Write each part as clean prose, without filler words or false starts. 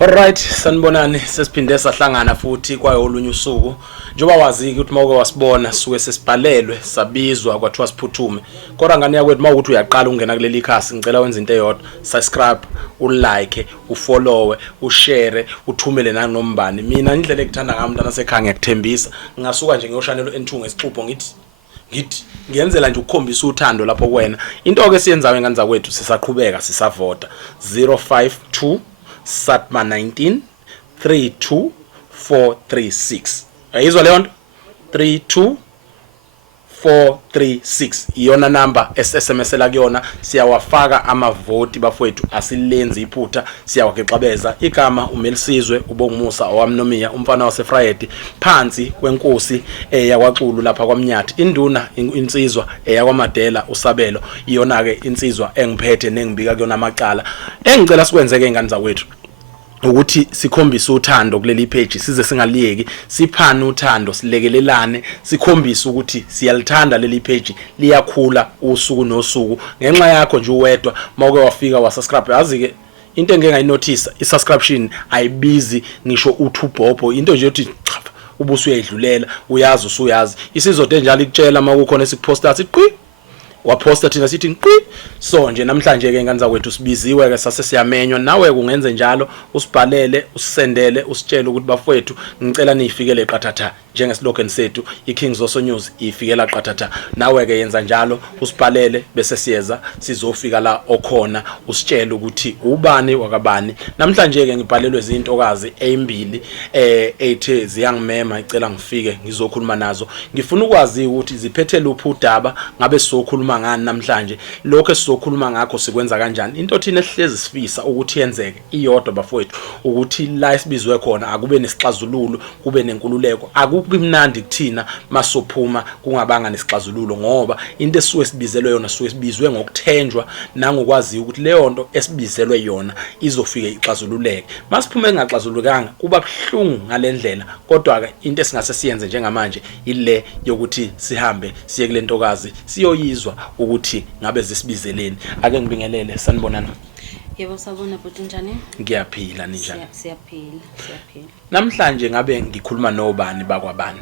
Alright, sanibonani sesiphinde sahlangana futhi kwayolunye usuku. Njoba wazi ukuthi mawuke wasibona suke sesibhalelwe sabizwa kwathiwa siphuthume. Kodwa ngani yakwethu mawukuthi uyaqala ungena kuleli khasi ngicela wenze into eyodwa, subscribe, ulike, ufollowe, ushare, uthumele nanombani. Mina indlela ekuthandwa ngami mntana sekhaya ngiyakuthembisa. Ngasuka nje ngiyoshanela enthungu esixubo ngithi ngiyenzela nje ukukhombisa uthando lapho kuwena. Into ke siyenzayo engane zakwethu sisaqhubeka sisavota 052 Satma 19 32436. Ayizwa leyo nto 32436 iyona number SMS la kuyona siyawafaka amavoti bafowethu asilenzi iphutha siyawagexabeza igama uMelisizwe uBongumusa owamnomiya umfana waseFriday phansi kwenkosi yakwaXulu lapha kwaMnyathi induna insizwa yakwaMadela uSabelo iyona ke insizwa engiphethe nengibika kuyona amacala engicela sikwenzeke ingane zakwethu ukuthi sikhombise uthando kuleli page size singaliyeki siphane uthando silekelelane sikhombise ukuthi siyalithanda leli page liyakhula usuku nosuku ngenxa yakho nje uwedwa mawuke wafika wasubscribe yazi ke into engeke ngayinotice isubscription ayibizi ngisho uthubhobho into nje uthi ubusu uyedlulela uyazi usuyazi isizode njalo ikutshela makukhona esikuposta siqi waposta thina sithi nqi so nje namhlanje ke ingane zakwethu sibiziwe ke sase siyamenywa nawe kungenze njalo usibhalele usisendele usitshele ukuthi bafowethu ngicela niyifikele eqathatha njengesilogeni sethu iKings Oso News ifikela qathatha nawe ke yenza njalo usibhalele bese siyeza sizofika la okhona usitshele ukuthi ubani wakabani namhlanje ke ngibhalelwe izintokazi ezimbili ethe ziyangimema icela ngifike ngizokhuluma nazo ngifuna ukwazi ukuthi ziphethe luphi udaba ngabe sizokhuluma ngani namhlanje lokho esizokhuluma ngakho sikwenza kanjani into thina ehlezi sifisa ukuthi yenzeke iyodwa bafowethu ukuthi la isibizwe khona akube nesixazululo kube nenkululeko kumnandi kuthina masophuma kungabanga nesixazululo ngoba into esuke sibizelwe yona suke sibizwe ngokuthenjwa nangokwazi ukuthi leyo nto esibizelwe yona izofika ixazululeke masiphume engaxazulukanga kuba kuhlungu ngalendlela kodwa ke into esingase siyenze njengamanje ile yokuthi sihambe siye kule ntokazi siyoyizwa ukuthi ngabe zisibizeleni ake ngibingelele sanibonana. Yebo sabona bhuti njani? Ngiyaphila ninjani? Siyaphila. Namhlanje ngabe ngikhuluma nobani bakwabani?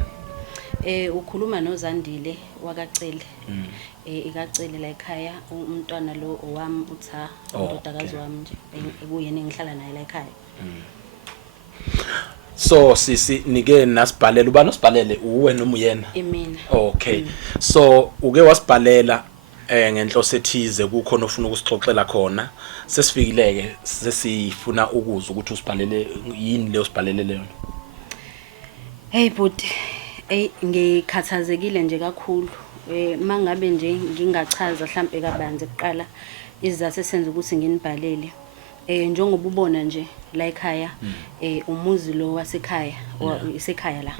Ukhuluma noZandile wakaCele. IkaCele la ekhaya umntwana lo owami utha indodakazi wami nje ekuyena engihlala naye la ekhaya. So sisi nike nasibhalela ubani osibhalele uwe noma uyena? Imina. Okay. So uke wasibhalela ngenhloso ethize kukhona ofuna ukusixoxela khona sesifikileke sesifuna ukuzwa ukuthi usibhalele yini leyo sibhalele leyo. Hey bhuti ngikhathazekile nje kakhulu mangabe nje ngingachaza mhlambe kabanzi kuqala izizathu esenza ukuthi nginibhalele njengoba ubona nje la ekhaya umuzi lo wasekhaya isekhaya la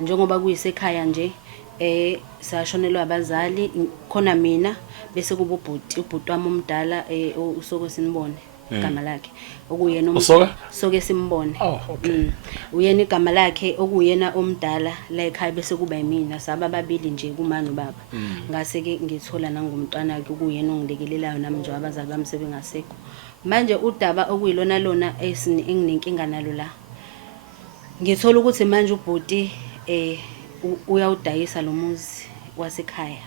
njengoba kuyisekhaya nje sashonelwa abazali khona mina bese kuba ubhuti wami omdala usoko sinibone igama lakhe okuyena soke simbone uyena igama lakhe okuyena omdala la ekhaya bese kuba yimina saba babili nje kumano baba ngase ke ngithola nangumntwana wakhe okuyena ongilekelelayo nami nje abazali bami sebengasekho manje udaba okuyilona lona enginenkinga nalo la ngithola ukuthi manje ubhuti uyawudayisa lo muzi wasekhaya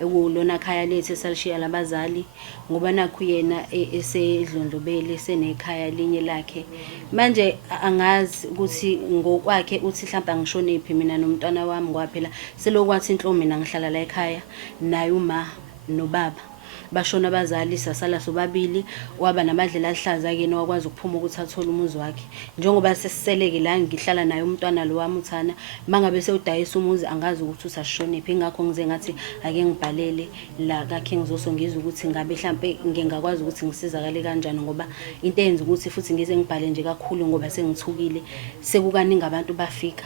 ekulona khaya lethe salishiya labazali ngoba nakho yena esedlondlobele senekhaya linye lakhe manje angazi ukuthi ngokwakhe uthi mhlawumbe angishonephi mina nomntwana wami ngoba phela selokwathi inhlobo mina ngihlala la ekhaya naye uma nobaba bashona abazali sasala sobabili waba namadlela ahlaza kena wakwazi ukuphuma ukuthi athole umuzi wakhe njengoba sesiseleke la ngihlala naye umntwana lo wami uthana mangabe sewudayisa umuzi angazi ukuthi usashonephi ingakho ngize ngathi ake ngibhalele la kaKings Oso ngizwe ukuthi ngabe mhlambe ngingakwazi ukuthi ngisizakale kanjani ngoba into eyenza ukuthi futhi ngize ngibhale nje kakhulu ngoba sengithukile sekukaningi abantu bafika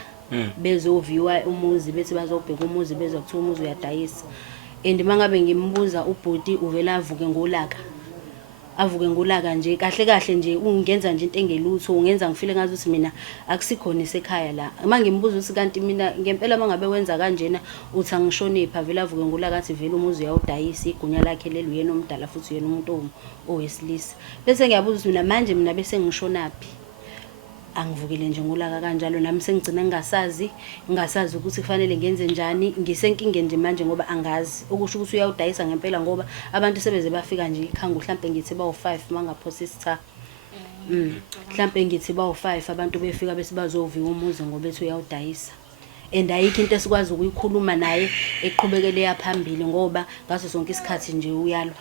bezoviwa umuzi bethi bazobheka umuzi bezwa ukuthi umuzi uyadayisa mangabe ngimbuza ubhuti uvela avuke ngolaka avuke ngulaka nje kahle kahle nje ungenza nje into engelutho ungenza ngifile ngathi ukuthi mina akusikhona esekhaya la mangimbuza ukuthi kanti mina ngempela mangabe wenza kanjena uthi angishonipha vele avuke ngulaka athi vele umuzi uyawudayisa igunya lakhe leli uyena omdala futhi uyena umuntu owesilisa bese ngiyabuza ukuthi mina manje mina bese ngishonaphi angivukile nje ngulaka kanjalo nami sengigcina ngingasazi ukuthi kufanele ngenze njani ngisenkingeni nje manje ngoba angazi okusho ukuthi uyawudayisa ngempela ngoba abantu sebeze bafika nje ikhanga mhlambe ngithi bawu5 mangaphosisi cha mhlambe ngithi bawu5 abantu befika bese bazoviwa umuzi ngoba ethi uyawudayisa and ayikho into esikwazi ukuyikhuluma naye eqhubekele yaphambili ngoba ngaso sonke isikhathi nje uyalwa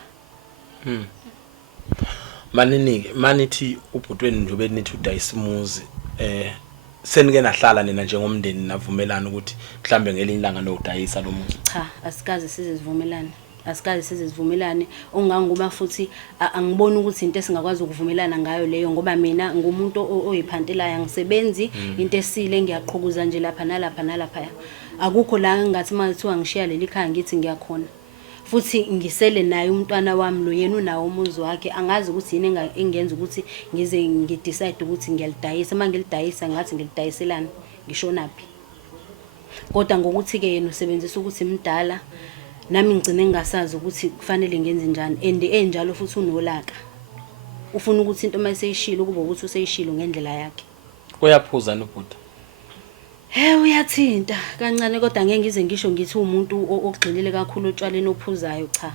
Maninike manithi ubhutweni njobe nithi udayisa umuzi senike nahlala nina njengomndeni navumelana ukuthi mhlambe ngelinye ilanga nodayisa lo muzi cha asikaze sizivumelane ongangoba futhi angiboni ukuthi into esingakwazi ukuvumelana ngayo leyo ngoba mina ngumuntu oyiphantelayo angisebenzi into esile ngiyaqhukuza nje lapha nalapha akukho la ngathi makuthiwa ngishiya leli khaya ngithi ngiyakhona futhi ngisele naye umntwana wami lo yena unawo umuzi wakhe angazi ukuthi yini engenza ukuthi ngize ngidecide ukuthi ngiyalidayisa mangilidayisa ngathi ngilidayiselana ngishonaphi kodwa ngokuthi ke yena usebenzisa ukuthi imdala nami ngicine ngingasazi ukuthi kufanele ngenze njani and enjalo futhi unolaka ufuna ukuthi into mayiseyishilo kuba ukuthi useyishilo ngendlela yakhe uyaphuza nobhuti uyathinta kancane kodwa ngeke ngize ngisho ngithi umuntu ogxilile kakhulu otshwaleni ophuzayo cha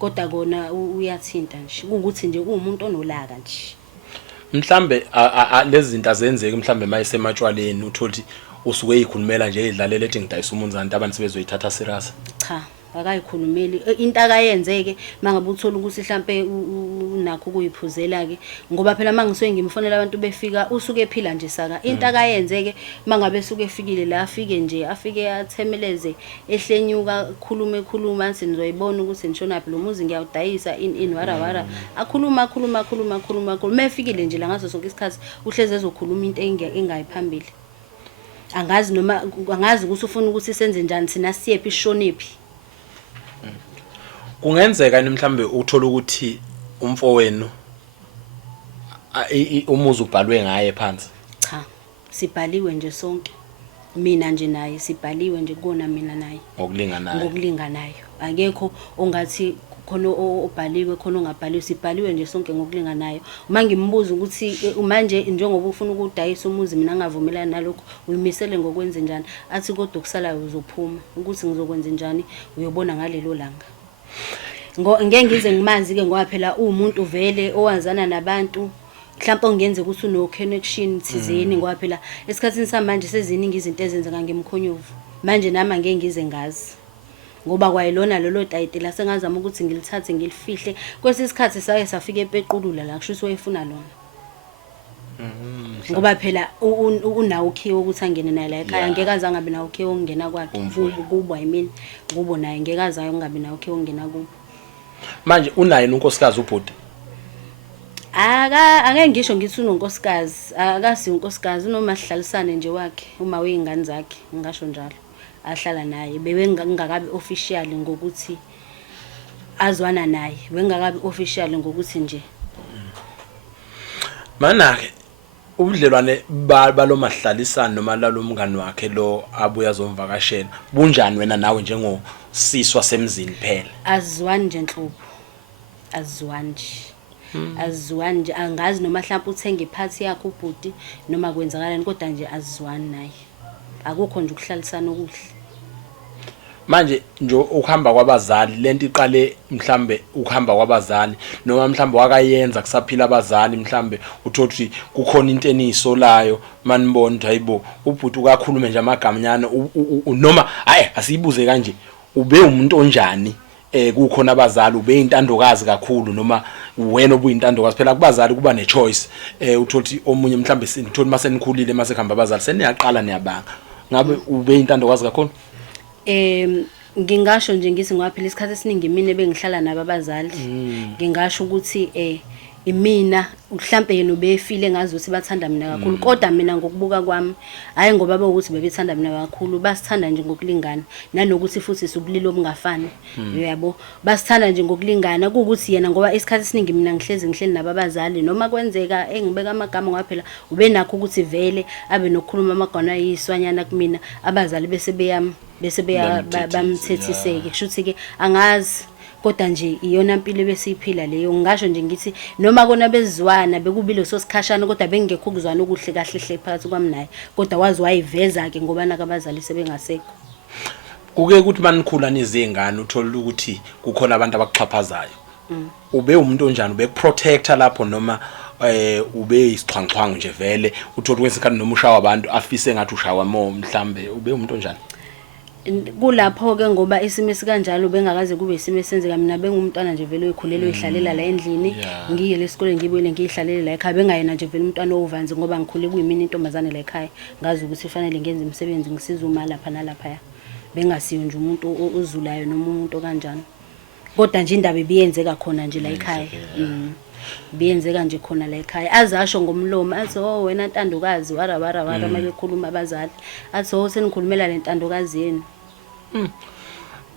kodwa kona uyathinta nje ukuthi nje umuntu onolaka nje mhlambe lezi zinto azenzeke mhlambe mayisematshwaleni uthothi usuke eyikhulumela nje edlalela ethi ngidayisa umunzana abantu sebezoyithatha serious cha akayikhulumeli into akayenzeke mangabe uthola ukuthi mhlambe unakho kuyiphuzela ke ngoba phela mangisuke ngimfonela abantu befika usuke ephila nje saka into akayenzeke mangabe suke efikile la afike nje afike athemeleze ehlenyuka khuluma athi nizoyibona ukuthi nishonaphi lo muzi ngiyawudayisa in wara akhuluma mefikile nje la ngaso sonke isikhathi uhleze ezokhuluma into engayiphambili angazi ukuthi ufuna ukuthi senze njani thina siyephi ishonephi kungenzeka mhlambe uthola ukuthi umfowenu umuzi ubhalwe ngaye phansi cha sibhaliwe nje sonke mina nje naye sibhaliwe nje kona mina naye ngokulinganayo akekho ongathi khona obhaliwe khona ongabhaliwe sibhaliwe nje sonke ngokulinganayo uma ngimbuza ukuthi manje njengoba ufuna ukudayisa umuzi mina ngavumelana nalokho uyimisele ngokwenza njani athi kodwa kusalayo uzophuma ukuthi ngizokwenza njani uyobona ngalelo langa ngeke ngize ngimanzi ke ngoba phela umuntu vele owazana nabantu mhlawumbe ongenze ukuthi uno connection thizeni ngoba phela esikhathini samanje seziningi izinto ezenzeka ngemkhonyovu manje nami angeke ngize ngazi ngoba kwayilona lolo tayitela sengazama ukuthi ngilithathe ngilifihle kwesisikhathi saye safika epequlula la kusho ukuthi wayefuna lona ngoba phela unawo ukhiwo ukuthi angene naye la ekhaya ngeke aze angabe nawo ukhiwo ongena kwakhe kubo kubo naye ngeke aze angabe nawo ukhiwo ongena kubo manje unaye unkosikazi ubhuti angeke ngisho ngithi unonkosikazi akasi unkosikazi noma sihlalisane nje wakhe uma uyingane zakhe ngisho njalo ahlala naye bewengakabi official ngokuthi azwana naye wengakabi official ngokuthi nje manake ubudlelwane balo mahlalisana noma lalo mngani wakhe lo abuya azomvakashela bunjani wena nawe njengosiswa semzini phela azwani nje nhlobo azwani nje angazi noma mhlawumbe uthenga iphathi yakhe ubhuti noma kwenzakalani kodwa nje azwani naye akukho nje ukuhlalisana okuhle manje nje ukuhamba kwabazali lento iqale mhlambe ukuhamba kwabazali noma mhlambe wakayenza kusaphila abazali mhlambe uthothi kukhona into enisolayo manibona hayibo ubhuti ukakhulume nje amagamanyana noma hayi asiyibuze kanje ube umuntu onjani kukhona abazali ube intandokazi kakhulu noma wena obuyintandokazi phela kubazali kuba ne choice uthothi omunye mhlambe sinithothi mase nikhulile mase khamba abazali seniyaqala niyabanga ngabe ube intandokazi kakhulu ngingasho nje ngithi ngoba phela isikhathi esiningi mina bengihlala nabo abazali ngingasho ukuthi imina mhlambe yena ubefile ngazuthi bathanda mina kakhulu kodwa mina ngokubuka kwami hayi ngoba bekuthi bebethanda mina kakhulu basithanda nje ngokulingana nanokuthi futhi subulilo obungafani yabo basithanda nje ngokulingana ukuthi yena ngoba isikhathi esiningi mina ngihleli nababazali noma kwenzeka engibeka amagama ngoba phela ube nakho ukuthi vele abe nokukhuluma amagama ayiswanyana kumina abazali bese bamthethiseke kushuthi ke angazi kodwa nje iyona impilo besiyiphila leyo ngisho nje ngithi noma kona bezizwana bekubile sosikhashana kodwa bengekho ukuzwana okuhle kahle hle phakathi kwami naye kodwa wazi wayiveza ke ngoba nakabazali sebengasekho kuke ukuthi manikhula nizingane uthola ukuthi kukhona abantu abakuxhaphazayo ube umuntu onjani ube protector lapho noma ube isixhwanxhwangu nje vele uthola kwesikhathi noma ushawa abantu afise ngathi ushawa mo mhlambe ube umuntu onjani kulapho ke ngoba isimo esikanjalo bengakaze kube isimo esenzeka mina bengumntwana nje vele oyikhulelwe ihlalela la endlini ngiye lesikoleni ngibuyele ngihlalele la ekhaya bengayena nje vele umntwana ovanzi ngoba ngikhule kuyimini intombazane la ekhaya ngazi ukuthi fanele ngenze umsebenzi ngisiza uma lapha nalapha bengasiyo nje umuntu ozulayo noma umuntu kanjani kodwa nje indaba ibiyenzeka khona nje la ekhaya biyenzeka nje khona la ekhaya azasho ngomlomo athi oh wena ntandokazi wara manje ekhuluma abazali athi oh senikhulumela le ntandokazi yenu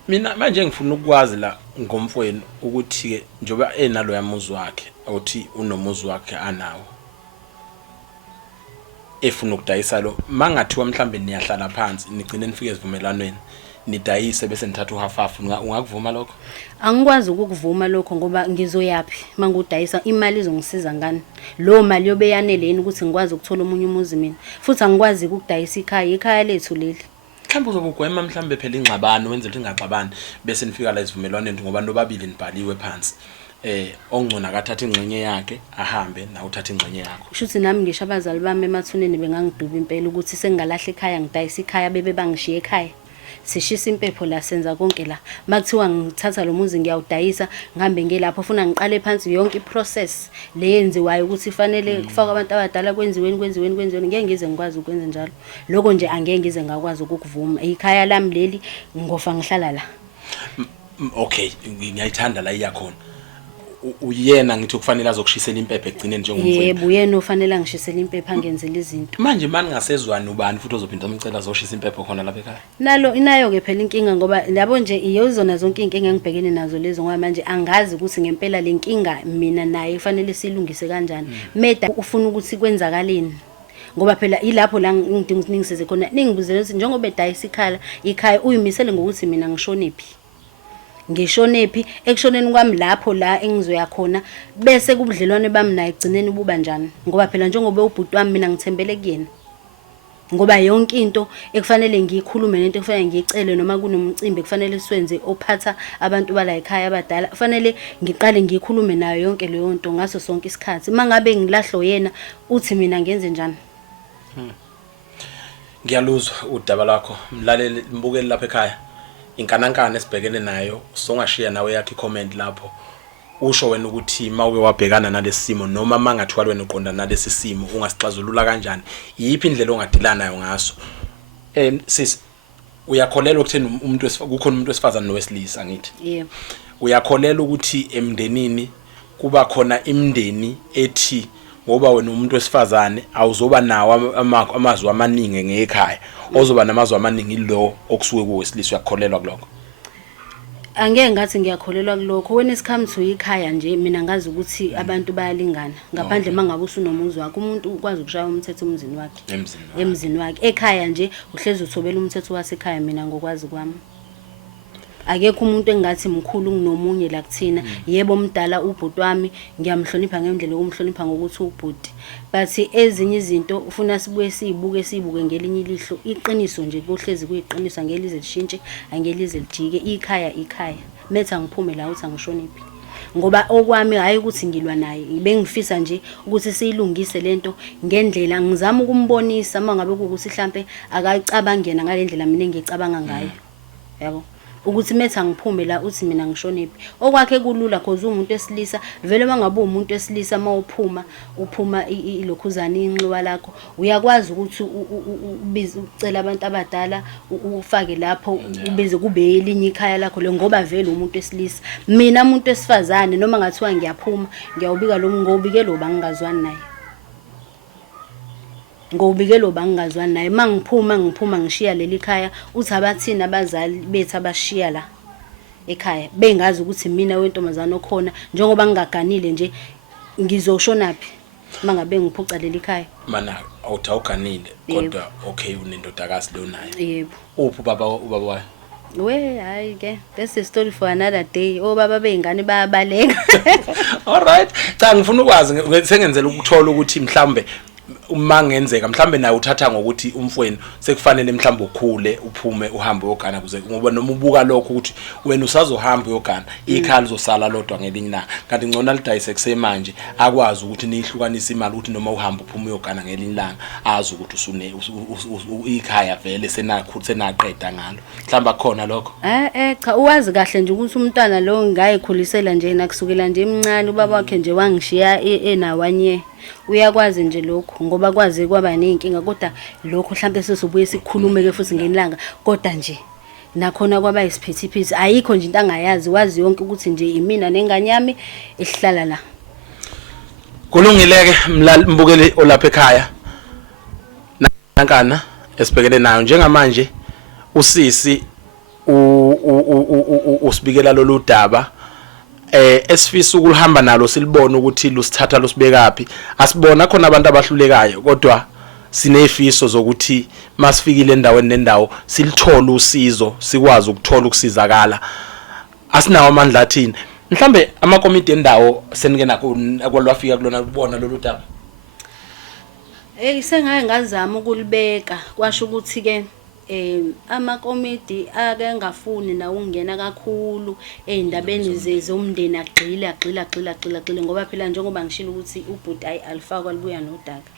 mina manje ngifuna ukwazi la ngomfweni ukuthi ke njoba enalo yamuzi wakhe uthi unomuzi wakhe anawo efuna ukudayisa lo mangathiwa mhlambe niyahlala phansi nigcine nifike esivumelwaneni nidayise bese nithatha uhalf ungakuvuma lokho angikwazi ukuvuma lokho ngoba ngizoyapi mangudayisa imali izongisiza ngani lo mali yobeyaneleni ukuthi ngikwazi ukuthola umunye umuzi mina futhi angikwazi ukudayisa ikhaya lethu leli mhlawumbe uzokugwema mhlawumbe phela ingxabano wenze ukuthi ingaxabani bese nifika la isivumelwaneni ngoba nobabili nibhaliwe phansi ongcona akathatha ingxenye yakhe ahambe na uthatha ingxenye yakho kushuthi nami ngisho abazali bami emathuneni bengangiduba impela ukuthi sengingalahla ikhaya ngidayisa ikhaya bebe bangishiye ekhaya sishisa impepho la senza konke la makuthiwa ngithatha lo muzi ngiyawudayisa ngihambe ngelapho ufuna ngiqale phansi yonke iprocess leyenziwayo ukuthi fanele kufaka abantu abadala kwenziweni ngeke ngize ngikwazi ukwenza njalo lokho nje angeke ngize ngakwazi ukukuvuma ikhaya lami leli ngofa ngihlala la okay ngiyayithanda la iyakhona uyena ngithi kufanele azokushisela impepho egcine njengomfowethu yebo uyena ofanele angishisela impepho angenzele izinto manje mani ngasezwani ubani futhi uzophinda umcela azoshisa impepho khona lapha ekhaya nalo inayo ke phela inkinga ngoba yabo nje iyozona zonke inkinga engibhekene nazo lezo ngoba manje angazi ukuthi ngempela le nkinga mina naye kufanele silungise kanjani meda ufuna ukuthi kwenzakaleni ngoba phela ilapho la ngidinga ukuthi ningisize khona ningibuzele ukuthi njengoba edayisa ikhaya uyimisele ngokuthi mina ngishonephi ngishonephi ekushoneni kwami lapho la engizoya khona bese kubudlelwane bami naye egcineni buba njani ngoba phela njengoba ubhuti wami mina ngithembele kuyena ngoba yonke into ekufanele ngiyikhulume nento ekufanele ngicele noma kunomcimbi kufanele siwenze ophatha abantu bala ekhaya abadala kufanele ngiqale ngiyikhulume nayo yonke leyo nto ngaso sonke isikhathi mangabe ngilahlo yena uthi mina ngenze njani ngiyaluzwa udaba lakho mlaleli mbukeli lapha ekhaya inkanankana esibhekene nayo songashiya nawe yakhe comment lapho usho wena ukuthi mawuke wabhekana nalesimo noma mangathiwa wena uqonda nalesi simo ungasixazulula kanjani yipi indlela ongadilana nayo ngaso sis uyakholelwa ukuthi kukhona umuntu wesifazana nowesilisa ngithi yebo uyakholelwa ukuthi emndenini kuba khona imndeni ethi ngoba wena umuntu wesifazane awuzoba nawo amazwi amaningi ngekhaya ozoba namazwi amaningi lo okusuke kuwesilisa uyakholelwa kuloko angeke ngathi ngiyakholelwa kuloko when it comes to ikhaya nje mina ngazi ukuthi abantu bayalingana ngaphandle mangabe usunomuzi wakhe umuntu ukwazi ukushaya umthetho emzini wakhe ekhaya nje uhlezi uthobela umthetho wasekhaya mina ngokwazi kwami akekho umuntu engathi mkhulu kunomunye la kuthina yebo mdala ubhuti wami ngiyamhlonipha ngendlela okumhlonipha ngokuthi ubhuti but ezinye izinto ufuna sibuye sibuke ngelinye ilihlo iqiniso nje kohlezi kuyiqiniso angelize lishintshe angelize lijike ikhaya metha ngiphume la uthi angishoniphi ngoba okwami hayi ukuthi ngilwa naye bengifisa nje ukuthi siyilungise lento ngendlela ngizama ukumbonisa mangabe ukuthi mhlambe akacabangena ngalendlela mina ngicabanga ngayo yabo ukuthi methi angiphume la uthi mina ngishonephi. Okwakhe kulula cause umuntu esilisa vele mangabe umuntu esilisa mawuphuma ilokhuzana inxiwa lakho uyakwazi ukuthi ubize ucela abantu abadala ufake lapho ubeze kube elinye ikhaya lakho le ngoba vele umuntu esilisa. Mina umuntu esifazane noma ngathiwa ngiyaphuma ngiyawubika lo ngobike lo bangazwani naye. Ngobike lo bangazwani naye mangiphuma ngishiya leli khaya uthi abathina abazali bethu abashiya la ekhaya bengazi ukuthi mina wentomazana okhona njengoba ngingaganile nje ngizoshonaphi mangabe ngiphuca leli khaya. Mana awuganile kodwa okay unendodakazi lo nayo. Yebo. Uphi ubaba wayo? We hayi ke that's a story for another day. Obaba beingane bayabaleka. All right. Cha ngifuna ukwazi sengenzela ukuthola ukuthi mhlambe uma ngenzeka mhlambe naye uthatha ngokuthi umfweni sekufanele mhlambe ukhule uphume uhambe uyogana kuze ngoba noma ubuka lokho ukuthi wena usazohamba uyogana ikhaya lizosala lodwa ngelinye na kanti ngcono lidayise kusemanje akwazi ukuthi nihlukanise imali ukuthi noma uhamba uphume uyogana ngelinye langa azi ukuthi usune ikhaya vele senaqeda ngalo mhlamba khona lokho cha uwazi kahle nje ukuthi umntwana lo ngayikhulisela nje nakusukela nje emncane ubaba wakhe nje wangishiya enawanye uyakwazi nje lokho ngoba kwaze kwaba nenkinga kodwa lokho mhlambe sesibuye sikhulume ke futhi ngenilanga kodwa nje nakhona kwaba isiphithiphithi ayikho nje into angayazi wazi yonke ukuthi nje imina nengane yami esihlala la. Kulungileke mbukeli olapha ekhaya nankana esibhekene nayo njengamanje usisi usibikela lolu daba esifisa ukuhamba nalo silibona ukuthi lusithatha losibekaphi asibona khona abantu abahlulekayo kodwa sinefiso zokuthi masifikile endaweni nendawo silithola usizo sikwazi ukuthola ukusizakala asinawo amandla athini mhlambe amakomiti endawo senike akwalwafika kulona kubona lolu daba sengaye ngazama ukulibeka kwasho ukuthi ke amakomiti ake ngafuni na ungena kakhulu endabeni zezomndeni agxila ngoba phela njengoba ngishilo ukuthi ubhuti alifakwa libuya nodaka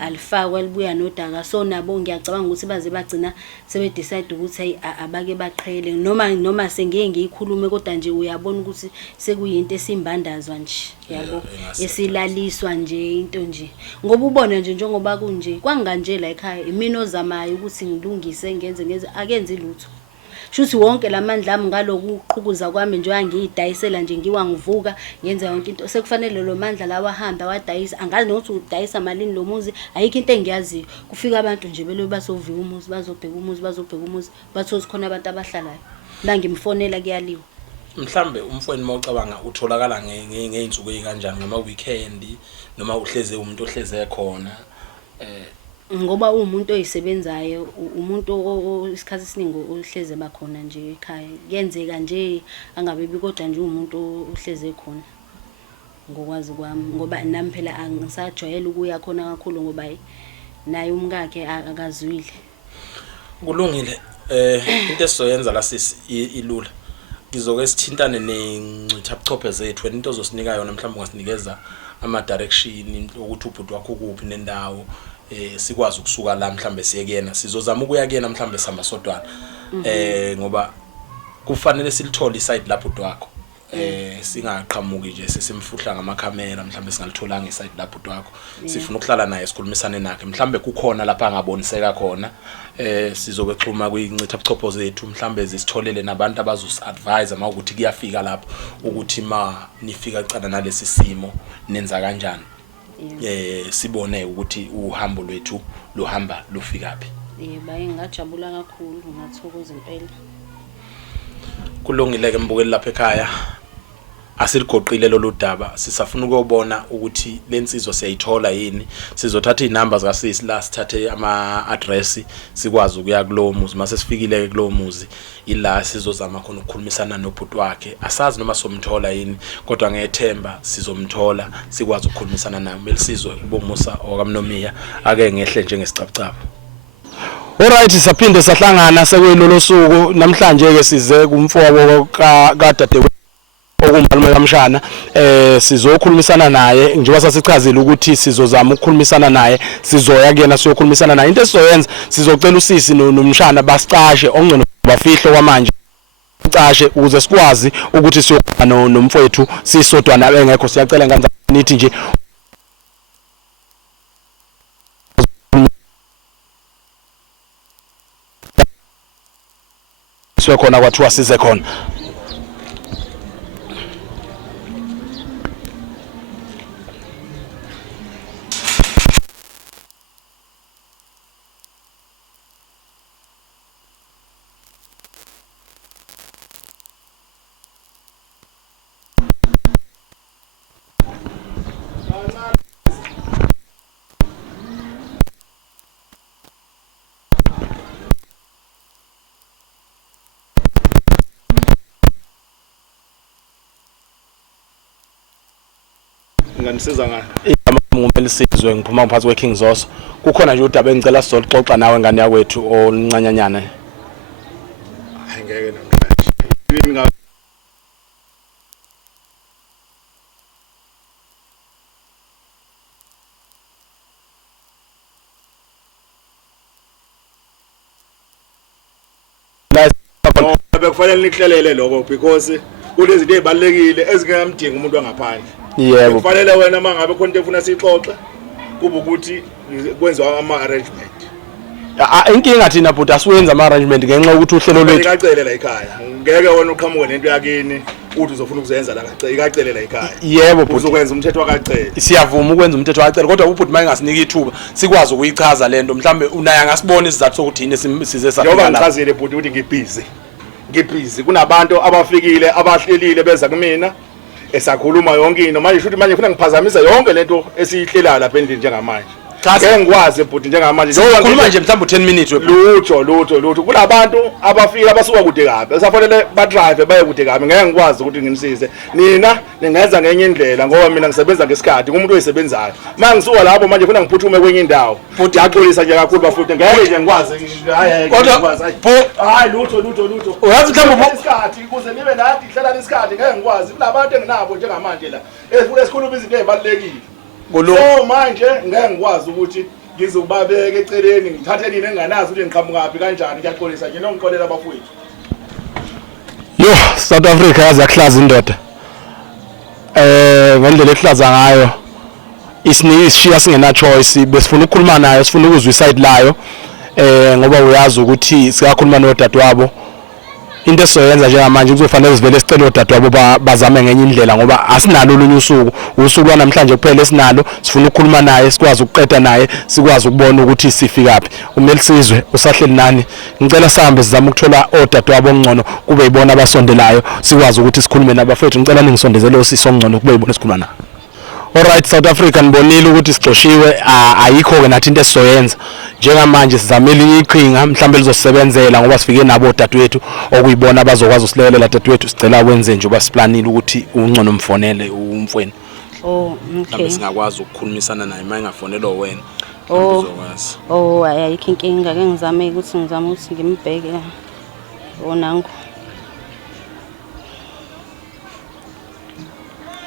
alifakwa libuya nodaka so nabo ngiyacabanga ukuthi baze bagcina sebe decide ukuthi abake baqhele noma sengeke ngiyikhulume kodwa nje uyabona ukuthi sekuyinto esimbandazwa nje yabo esilaliswa nje into nje ngoba ubona nje njengoba kunje kwanganje la ekhaya imino ozamayo ukuthi ngilungise ngenze akenzi lutho shuthi wonke lamandla ami ngaloku uqhukuza kwami nje angiyidayisela nje ngiwangivuka ngenza yonke into sekufanele lo mandla lawa hamba wadayisa angazi nokuthi udayisa malini lo muzi ayikho into engiyaziyo kufika abantu nje belo basovika umuzi bazobheka umuzi bathothi khona abantu abahlalayo la ngimfonela kuyaliwa mhlambe umfweni mawucabanga utholakala ngeinsuku ezikanjani ngama weekend noma uhleze umuntu ohleze khona ngoba umuntu oyisebenzayo umuntu isikhathi esiningi ohleze bakhona nje ekhaya kuyenzeka nje angabebi kodwa nje umuntu ohleze khona ngokwazi kwami ngoba nami phela angisajwayele ukuya khona kakhulu ngoba naye umkakhe akazwile. Kulungile into esizoyenza la sisi ilula ngizoke sithintane nencithabuchophe zethu into ozosinika yona mhlawumbe ungasinikeza ama direction ukuthi ubhuti wakho kuphi nendawo sikwazi ukusuka la mhlambe siye kuyena sizozama ukuya kuyena mhlambe samasodwana ngoba kufanele silithole iside lapho ubhuti wakho singaqhamuki nje sesimfuhla ngamakhamera mhlambe singalitholanga iside lapho ubhuti wakho sifuna ukuhlala naye sikhulumisane nakhe mhlambe kukhona lapha angaboniseka khona sizobe xhuma kwincithabuchopho zethu mhlambe zisitholele nabantu abazosadvise uma ukuthi kuyafika lapho ukuthi ma nifika cana nalesi simo nenza kanjani sibone ukuthi uhambo lwethu luhamba lufikaphi. Yebo ngingajabula kakhulu ngathokoza impela. Kulungileke mbukeli lapha ekhaya asiligoqile lolu daba sisafuna ukubona ukuthi lensizwa siyayithola yini sizothatha izinamba zikasisi la sithathe ama address sikwazi ukuya kulowo muzi mase sifikile kulowo muzi ila sizozama khona ukukhulumisana nobhuti wakhe asazi noma somthola yini kodwa ngethemba sizomthola sikwazi ukukhulumisana naye melisizwe uBongusa okamNomiya ake ngehle njengesicapcapa. Alright sisaphinde sahlangana sekwelolo suku namhlanje ke size kumfowabo kaDade okumalume kaMshana sizokhulumisana naye njengoba sasichazile ukuthi sizozama ukukhulumisana naye sizoya kuyena siyokhulumisana naye into esizoyenza sizocela usisi noMshana basicashe ongcono bafihlo kwamanje cashe ukuze sikwazi ukuthi siyokuba nomfowethu sisodwa engekho. Siyacela kanjani nithi nje khona kwathiwa size khona. Nganisiza ngani? Igama nguMelisizwe ngiphuma ngaphansi kweKing Zoso. Kukhona nje udaba engicela sizoxoxa nawe ngane yakwethu oluncanyanyana. Hayi ngeke namhlanje. Bekufanele nihlelele lokho because kulezi zinto ezibalekile ezingamdingi umuntu wangaphandle. Yebo. Kufanele wena mangabe khona into efuna sixoxe kuba ukuthi kwenziwa ama arrangement. Inkinga thina bhuti asiwenza ama arrangement ngenxa ukuthi uhlelo lwethu Ngicacele la ekhaya. Ngeke wena uqhamuke nento yakini uthi uzofuna ukuzenza la ngicacele la ekhaya. Yebo bhuti. Uzokwenza umthetho wakacele. Siyavuma ukwenza umthetho wakacele kodwa ubhuti mayengasinika ithuba sikwazi ukuyichaza lento mhlambe unaye angasibona isizathu sokuthi yini size Njengoba safika la. ngichazile bhuti ukuthi ngibhizi kunabantu abafikile abahlelile beza kumina esakhuluma yonke into manje futhi manje ufuna ngiphazamisa yonke lento esiyihlelayo lapha endlini njengamanje. Ngeke ngikwazi bhuti njengamanje Ukhuluma nje mhlawumbe 10 minutes lutho kunabantu abafika abasuka kude kabi esafanele ba drive baye kude kabi ngeke ngikwazi ukuthi nginisize nina ningenza ngenye indlela ngoba mina ngisebenza ngesikhathi kumuntu oyisebenzayo manje ngisuka lapho manje ufuna ngiphuthume kwenye indawo futhi yaxolisa nje kakhulu bafuthi ngeke nje ngikwazi kodwa hayi lutho uyazi mhlawumbe isikhathi ukuze nibe nathi ihlalana isikhathi ngeke ngikwazi kunabantu enginabo njengamanje la efuna esikhuluma izinto ezibalekile. So manje ngeke ngikwazi ukuthi ngizobabeka eceleni ngithathe nini enganazi ukuthi ngiqhamukaphi kanjani ngiyaxolisa nje nongixolela abafowethu. Yo South Africa yazi yaklaza indoda. Ngendlela ehlaza ngayo isishiya singena choice besifuna ukukhuluma nayo sifuna ukuzwa iside layo ngoba uyazi ukuthi siyakhuluma nodadewabo. Into esizoyenza njengamanje kuzofanele sivele sicela odadewabo bazame ngenye indlela ngoba asinalo olunye usuku lwanamhlanje kuphela esinalo sifuna ukukhuluma naye sikwazi ukuqeda naye sikwazi ukubona ukuthi sifikaphi. Umelisizwe usahleli nani ngicela sihambe sizama ukuthola odadewabo ongcono kube yibona abasondelayo sikwazi ukuthi sikhulume nabafethu ngicela ningisondezele usisi ongcono kube yibona sikhuluma naye. Alright South Africa nibonile ukuthi sixoshiwe ayikho ke nathi into esizoyenza njengamanje sizamela iqhinga mhlambe lizosebenzela ngoba sifike nabo odadewethu okuyibona abazokwazi usilekelela dadewethu sicela wenze nje basiplanile ukuthi ungcono umfonele umfweni. Okay. Mhlambe singakwazi ukukhulumisana naye mayengafonelwa wena. Uzokwazi. Ayikho inkinga ke ngizame ukuthi ngimbheke onangu.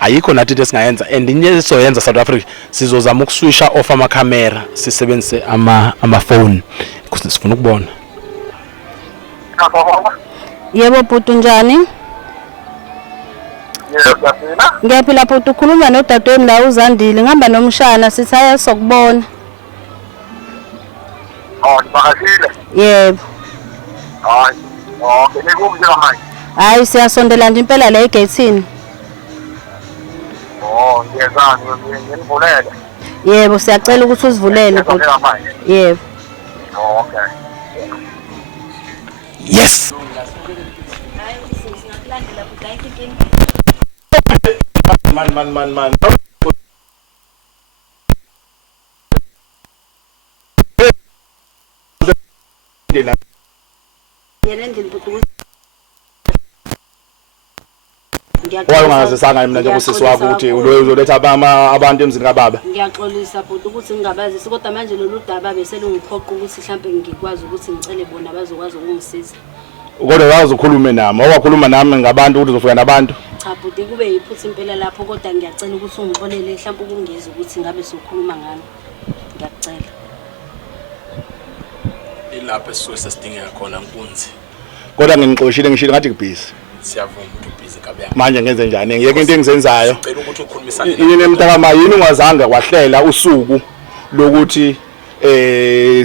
Ayikho nathi into esingayenza and into esizoyenza South Africa sizozama ukuswisha off ama camera sisebenzise ama phone ukuthi sifuna ukubona. Yebo bhuti njani? Yebo Ngiyaphila bhuti ukhuluma nodadewenu la uZandile ngihamba nomshana sithaya sokubona. Bakashile? Yebo. Hayi. Okay, nikuphi njengamanje? Hayi siyasondela nje impela la egate-ini. Ngiyezani nginivulele. Yebo siyacela ukuthi usivulele bhuti. Yebo. Okay. Yes. Man. Wayengazisanga mina nje kusisi wakho ukuthi uzoletha abantu emzini kababa. Ngiyaxolisa bhuti ukuthi ngingabazisi kodwa manje lolu daba beselungiphoqa ukuthi mhlambe ngikwazi ukuthi ngicele bona bazokwazi ukungisiza. Kodwa wazi ukhulume nami, owakhuluma nami ngabantu ukuthi uzofika nabantu. Cha bhuti kube yiphutha impela lapho kodwa ngiyacela ukuthi ungixolele mhlawumbe ukungizwa ukuthi ngabe sokhuluma ngani. Ngiyacela. Ilapho esisuke sesidingeka khona Nkunzi. kodwa nginixoshile ngishilo ngathi kubhizi siyavuma ukuthi ubhizi kabe manje ngenze njani ngiyeke into engizenzayo ngicela ukuthi ukhulumisane yini emntakama yini ungazange wahlela usuku lokuthi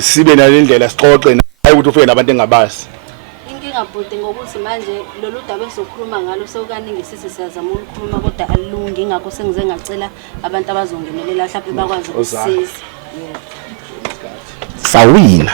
sibe nalendlela sixoxe hayi ukuthi ufike nabantu engabazi inkinga bhuti ngokuthi manje lolu daba esokhuluma ngalo sewukaningi sisi siyazama ukukhuluma kodwa alilungi ingakho sengize ngacela abantu abazongenelela mhlawumbe bakwazi ukusiza sawina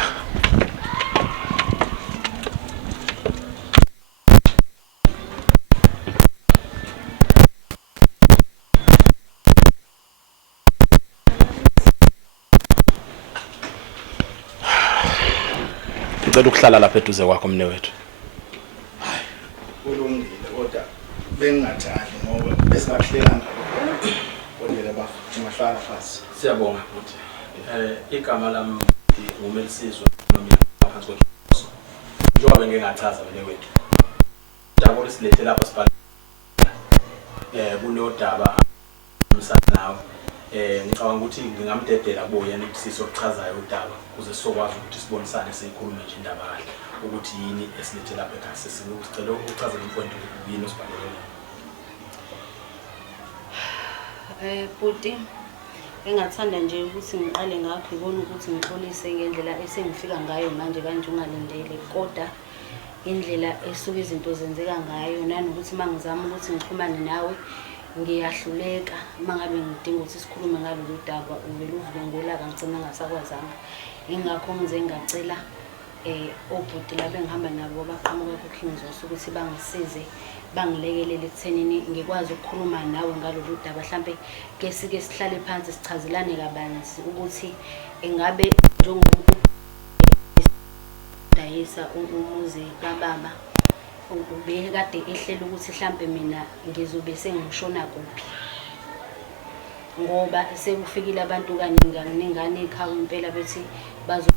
ngicela ukuhlala lapha eduze kwakho mnewethu kulungile kodwa bengingathandi ngoba besingahlelanga kodwa bahlala phansi siyabonga futhi igama lami ngumelisizwe noma ngaphansi kwekhoso njengoba ngingachaza mnewethu udaba olusilethe lapha sibhala kunodaba umsana nawe ngicabanga ukuthi ngingamdedela kubo yena ibusisi okuchazayo udaba ukuze sizokwazi ukuthi sibonisane sikhulume nje indaba kahle ukuthi yini esilethe lapha ekhaya sesicela ukuchazela imfundo yini osibhalelele bhuti engathanda nje ukuthi ngiqale ngakho ibona ukuthi ngixolise ngendlela esengifika ngayo manje kanje ungalindele kodwa indlela esuke izinto zenzeka ngayo nanokuthi mangizama ukuthi ngixhumane nawe ngiyahluleka mangabe ngidinga ukuthi sikhulume ngalolu daba uvela uvuke ngolaka ngicina ngasakwazanga ingakho ngize ngacela obhuti laba engihamba nabo baqhamuka kuKings ukuthi bangisize bangilekelele ekuthenini ngikwazi ukukhuluma nawe ngalolu daba mhlambe ke sike sihlale phansi sichazelane kabanzi ukuthi engabe njengoba dayisa umuzi kababa ube kade ehlela ukuthi mhlambe mina ngizobe sengishona kuphi ngoba sekufikile abantu kaningana ekhaya impela bethi bazo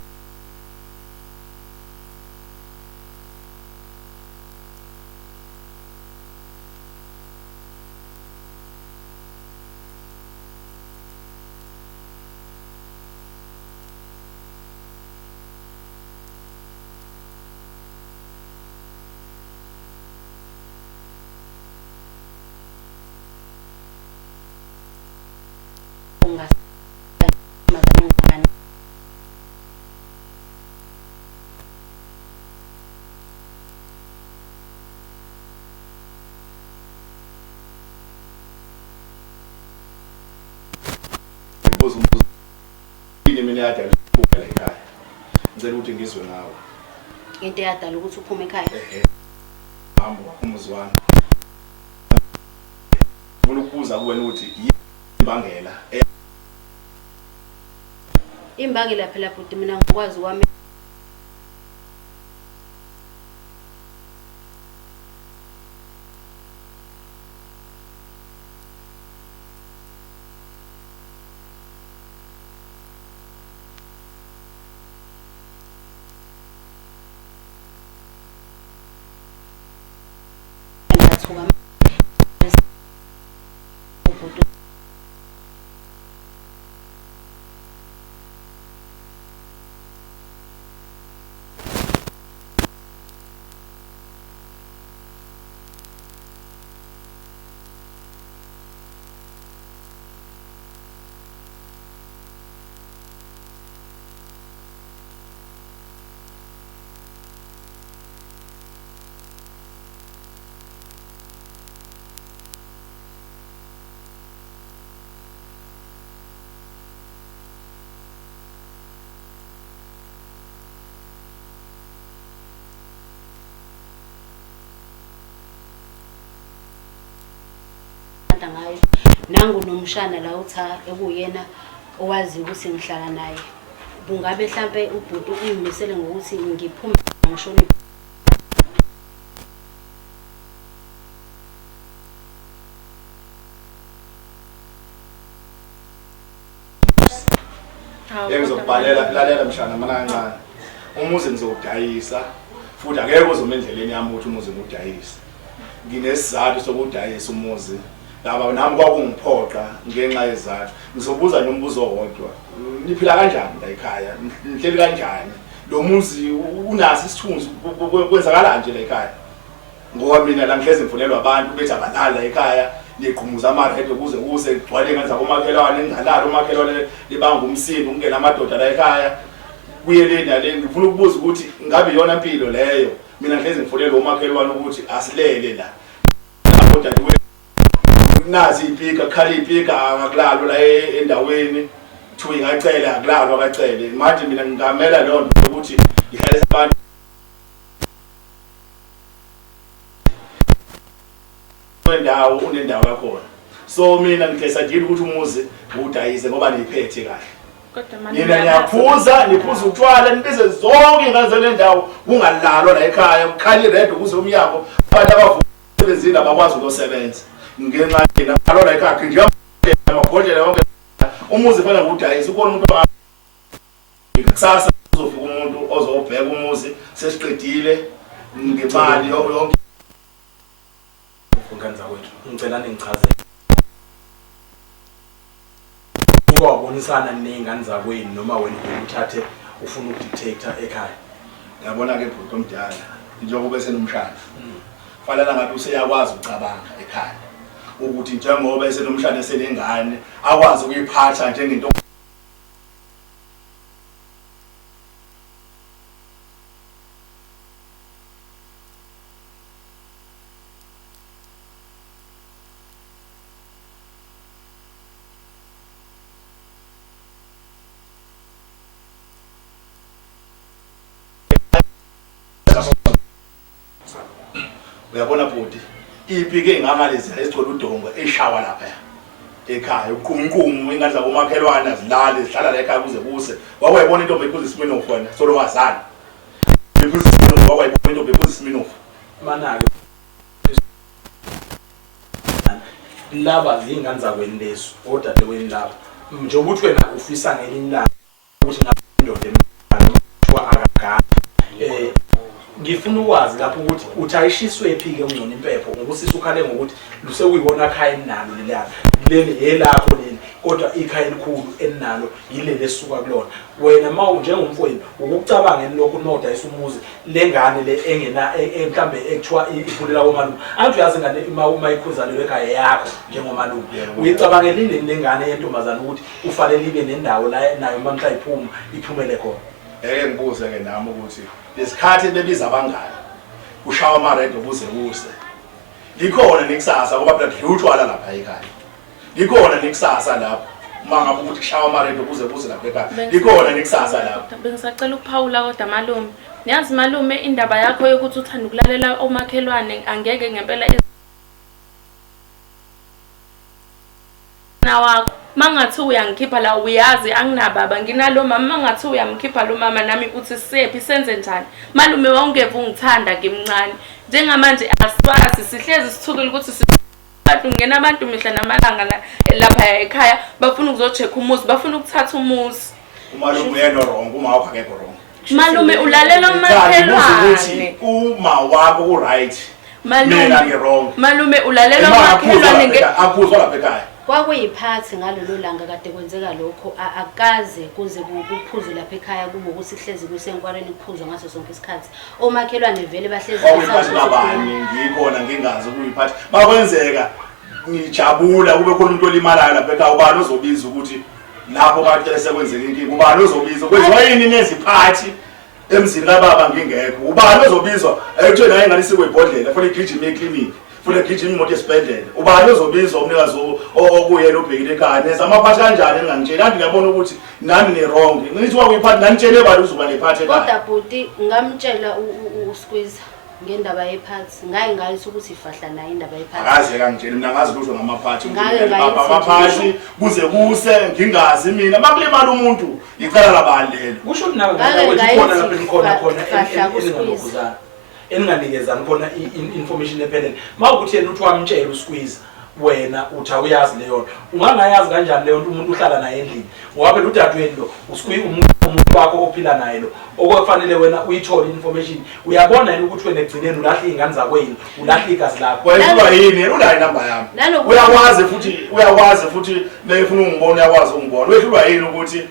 yini mina yadala ukuphela ekhaya ngicela ukuthi ngizwe ngawe into eyadala ukuthi uphume ekhaya hambo umuzi wami ufuna ukubuza kuwena ukuthi imbangela imbangela phela bhuti mina ngikwazi kwami ngayo nangu nomshana la utha ekuyena owazi ukuthi ngihlala naye bungabe mhlambe ubhuti ungimisele ngokuthi ngiphume ngishone ngizobhalela lalela mshana mana kancane umuzi ngizowudayisa futhi akeke uzoma endleleni yami ukuthi umuzi ngudayisa nginesizathu sokudayisa umuzi laba nami kwakungiphoqa ngenxa yezathu ngizobuza nombuzo owodwa niphila kanjani la ekhaya nihleli kanjani lo muzi unaso isithunzi kwenzakala nje la ekhaya ngoba mina la ngihlezi ngifulelwa abantu bethi abalala ekhaya niqhumuza amaredo kuze gcwale ngenza komakhelwane ngingalala umakhelwane libanga umsindo ungena amadoda la ekhaya kuyeleni nale ngifuna ukubuza ukuthi ngabe yona impilo leyo mina ngihlezi ngifulelwa umakhelwane ukuthi asilele la kodwa nazi ipika khali ipika akakulalo la endaweni thuyi ngacela akulalo akacele manje mina ngingamela lo nto ukuthi ngihlalise abantu wendawo unendawo yakhona so mina ngikesa nje ukuthi umuzi udayise ngoba niphethe kahle kodwa mina ngiyaphuza niphuza utshwala nibize zonke ingane zalendawo kungalalwa la ekhaya ukhali red ukuze umnyango abantu abavusebenzile abakwazi ukusebenza ngenxa yena balona ekhaya nje amabhodlela wonke umuzi fanele udayise ukona umuntu kusasa uzofika umuntu ozobheka umuzi sesiqedile ngemali yonke Nganza kwethu ngicela ningichazele ukubonisana nezingane zakwenu noma wena uthathe ufuna ukudictator ekhaya yabona ke bhuti omdala njengoba esenomshana fanele ngathi useyakwazi ukucabanga ekhaya ukuthi njengoba esenomshana esenengane akwazi ukuyiphatha njengento uyabona bhuti ipike engangalezi esigcwele udongo eshawa lapha ekhaya uqhumqumu ingathi labomakhelwane azilale zihlala la ekhaya kuze kuse wakwayibona into bephuza isimino khona solo wazana bephuza isimino wakwayibona into bephuza isimino manake laba zingane zakwenu leso odadewenu laba njengoba uthi wena ufisa ngelinye ilanga ukuthi ngaindoda emntwa akagana ngifuna ukwazi lapho ukuthi uthayishiswe phi ke ungcono impepho ngokusisa ukhale ngokuthi luse uyibona ekhaya enalo lelanga leli yelapho leli kodwa ikhaya elikhulu enalo yileli esuka kulona wena mawu njengomfowenu ukucabangeni lokho nodayisa umuzi lengane le engena mhlambe ekuthiwa iphulela komalume angathi uyazi ngane uma ikhuzana ekhaya yakho njengomalume uyicabangele lengane yentombazana ukuthi ufanele ibe nendawo la nayo mamhla iphuma iphumele khona ngibuze ke nami ukuthi lesikhathi bebiza abangani ushawa amaredo kuze kuse likhona nekusasa ngoba phela dlutshwala lapha ekhaya likhona nekusasa lapho mangabe ukuthi kushawa amaredo kuze kuse lapha ekhaya likhona nekusasa lapho bengisacela ukuphawula kodwa malume niyazi malume indaba yakho yokuthi uthanda ukulalela omakhelwane angeke ngempela nawakho mangathi uyangikhipha la uyazi anginababa nginalo mama mangathi uyamkhipha lo mama nami uthi sephi senze njani malume wawungeve ungithanda ngimncane njengamanje aswazi sihlezi sithukile ukuthi abantu ngena abantu mihla namalanga lapha ekhaya bafuna ukuzocheck umuzi bafuna ukuthatha umuzi umalume yena wrong uma wakho akekho wrong malume ulalela umakhelwane uma wakho u right mina ngi wrong malume ulalela umakhelwane akuzwa lapha ekhaya kwakuyiphathi ngalolu langa kade kwenzeka lokho akaze kuze kuphuze lapha ekhaya kube ukuthi hlezi kusenkwareni kuphuzwa ngaso sonke isikhathi omakhelwane vele bahlezi besabanye ngikhona ngingazi ukuyiphatha makwenzeka ngijabula kube khona umuntu olimalayo lapha ekhaya ubani ozobiza ukuthi lapho kade sekwenzeka inkingi ubani ozobiza kwenziwa yini neziphathi emzini kababa ngingekho ubani ozobizwa ekuthiwe naye ngani sikwebhodlela fanele igijime eclinic funa igijima imoto esibhedlela ubani ozobizwa umnikazi okuyena obhekile ekhaya neza amaphathi kanjani engangitshela kanti ngiyabona ukuthi nani ni wrong ngithi wakuyiphathi nani tshele bani uzoba nephathi ekhaya kodwa bhuti ngamtshela uSqueeze ngendaba yephathi ngayingayisa ukuthi ifahla nayo indaba yephathi akaze kangitshela mina ngazi lutho ngamaphathi amaphathi kuze kuse ngingazi mina makulimala umuntu icala labani lelo kusho nawe khona lapha khona eninganikezana khona information ephelele mawukuthi yena uthi wamtshela uSqueeze wena uthi awuyazi leyo ungangayazi kanjani leyo umuntu uhlala naye endlini ngoba phela udadewenu lo uSqueeze umuntu wakho ophila naye lo okufanele wena uyithole information uyabona yini ukuthi wena egcineni ulahla izingane zakwenu ulahla igazi lakho wena yini unayo inamba yami uyakwazi futhi befuna ungibona uyakwazi ungibona wehlulwa yini ukuthi